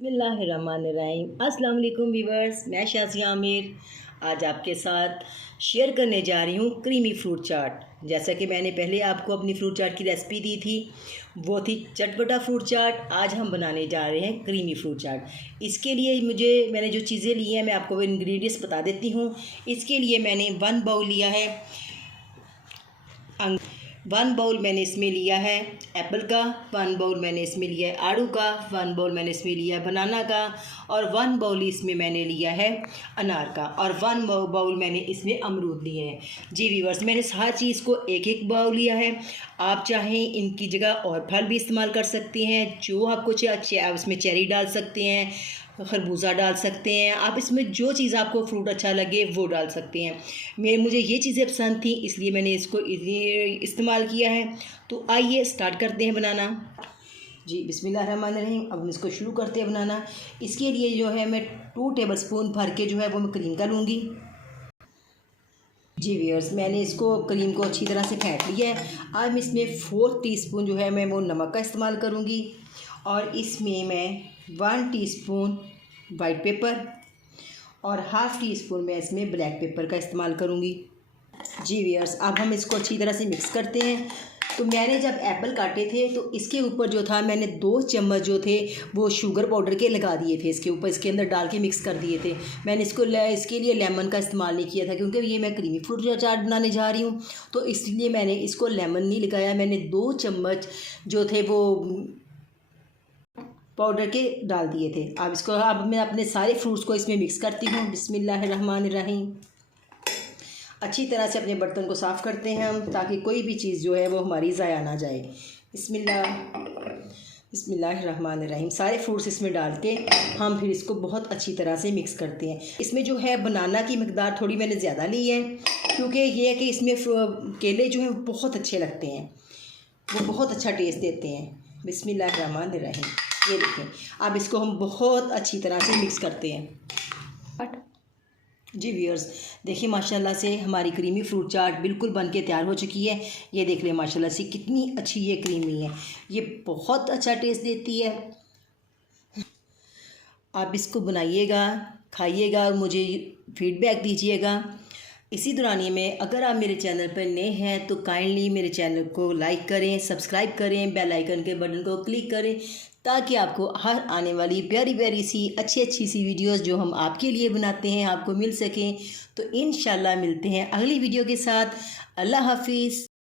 बिस्मिल्लाहिर्रहमानिर्रहीम। अस्सलाम वालेकुम व्यूवर्स, मैं शाज़िया आमिर आज आपके साथ शेयर करने जा रही हूँ क्रीमी फ्रूट चाट। जैसा कि मैंने पहले आपको अपनी फ्रूट चाट की रेसिपी दी थी, वो थी चटपटा फ्रूट चाट। आज हम बनाने जा रहे हैं क्रीमी फ्रूट चाट। इसके लिए मैंने जो चीज़ें ली हैं मैं आपको वो इंग्रेडिएंट्स बता देती हूँ। इसके लिए मैंने 1 बाउल लिया है 1 बाउल मैंने इसमें लिया है एप्पल का, 1 बाउल मैंने इसमें लिया है आड़ू का, 1 बाउल मैंने इसमें लिया है बनाना का, और 1 बाउल इसमें मैंने लिया है अनार का, और 1 बाउल मैंने इसमें अमरूद लिए हैं। जी व्यूअर्स, मैंने हर चीज़ को एक एक बाउल लिया है। आप चाहें इनकी जगह और फल भी इस्तेमाल कर सकते हैं, जो आपको उसमें चेरी डाल सकते हैं, खरबूजा डाल सकते हैं। आप इसमें जो चीज़ आपको फ्रूट अच्छा लगे वो डाल सकते हैं। मुझे ये चीज़ें पसंद थी इसलिए मैंने इसको इस्तेमाल किया है। तो आइए स्टार्ट करते हैं बनाना। जी बिस्मिल्लाहिर्रहमानिर्रहीम। अब हम इसको शुरू करते हैं बनाना। इसके लिए जो है मैं 2 टेबलस्पून भर के जो है वो मैं क्रीम का लूँगी। जी व्यूअर्स, मैंने इसको क्रीम को अच्छी तरह से फेंट लिया है। अब इसमें 4 टीस्पून जो है मैं वो नमक का इस्तेमाल करूँगी, और इसमें मैं 1 टीस्पून वाइट पेपर और हाफ़ टी स्पून मैं इसमें ब्लैक पेपर का इस्तेमाल करूँगी। जी व्यूअर्स, अब हम इसको अच्छी तरह से मिक्स करते हैं। तो मैंने जब एप्पल काटे थे तो इसके ऊपर जो था मैंने 2 चम्मच जो थे वो शुगर पाउडर के लगा दिए थे इसके ऊपर, इसके अंदर डाल के मिक्स कर दिए थे। मैंने इसके लिए लेमन का इस्तेमाल नहीं किया था, क्योंकि ये मैं क्रीमी फ्रूट चाट बनाने जा रही हूँ, तो इसलिए मैंने इसको लेमन नहीं लगाया। मैंने 2 चम्मच जो थे वो पाउडर के डाल दिए थे। अब मैं अपने सारे फ्रूट्स को इसमें मिक्स करती हूँ। बिस्मिल्लाहिर्रहमानिर्रहीम। अच्छी तरह से अपने बर्तन को साफ़ करते हैं हम, ताकि कोई भी चीज़ जो है वो हमारी ज़ाया ना जाए। बिस्मिल्लाहिर्रहमानिर्रहीम। सारे फ्रूट्स इसमें डाल के हम फिर इसको बहुत अच्छी तरह से मिक्स करते हैं। इसमें जो है बनाना की मकदार थोड़ी मैंने ज़्यादा ली है, क्योंकि ये है कि इसमें केले जो हैं बहुत अच्छे लगते हैं, वो बहुत अच्छा टेस्ट देते हैं। बिस्मिल्लाहिर्रहमानिर्रहीम। ये देखें, अब इसको हम बहुत अच्छी तरह से मिक्स करते हैं। जी व्यूअर्स, देखिए माशाल्लाह से हमारी क्रीमी फ्रूट चाट बिल्कुल बन के तैयार हो चुकी है। ये देख लें माशाल्लाह से कितनी अच्छी ये क्रीमी है, ये बहुत अच्छा टेस्ट देती है। आप इसको बनाइएगा, खाइएगा और मुझे फीडबैक दीजिएगा। इसी दौरानिए में अगर आप मेरे चैनल पर नए हैं तो काइंडली मेरे चैनल को लाइक करें, सब्सक्राइब करें, बेल आइकन के बटन को क्लिक करें, ताकि आपको हर आने वाली प्यारी प्यारी सी अच्छी सी वीडियोस जो हम आपके लिए बनाते हैं आपको मिल सकें। तो इंशाल्लाह मिलते हैं अगली वीडियो के साथ। अल्लाह हाफिज़।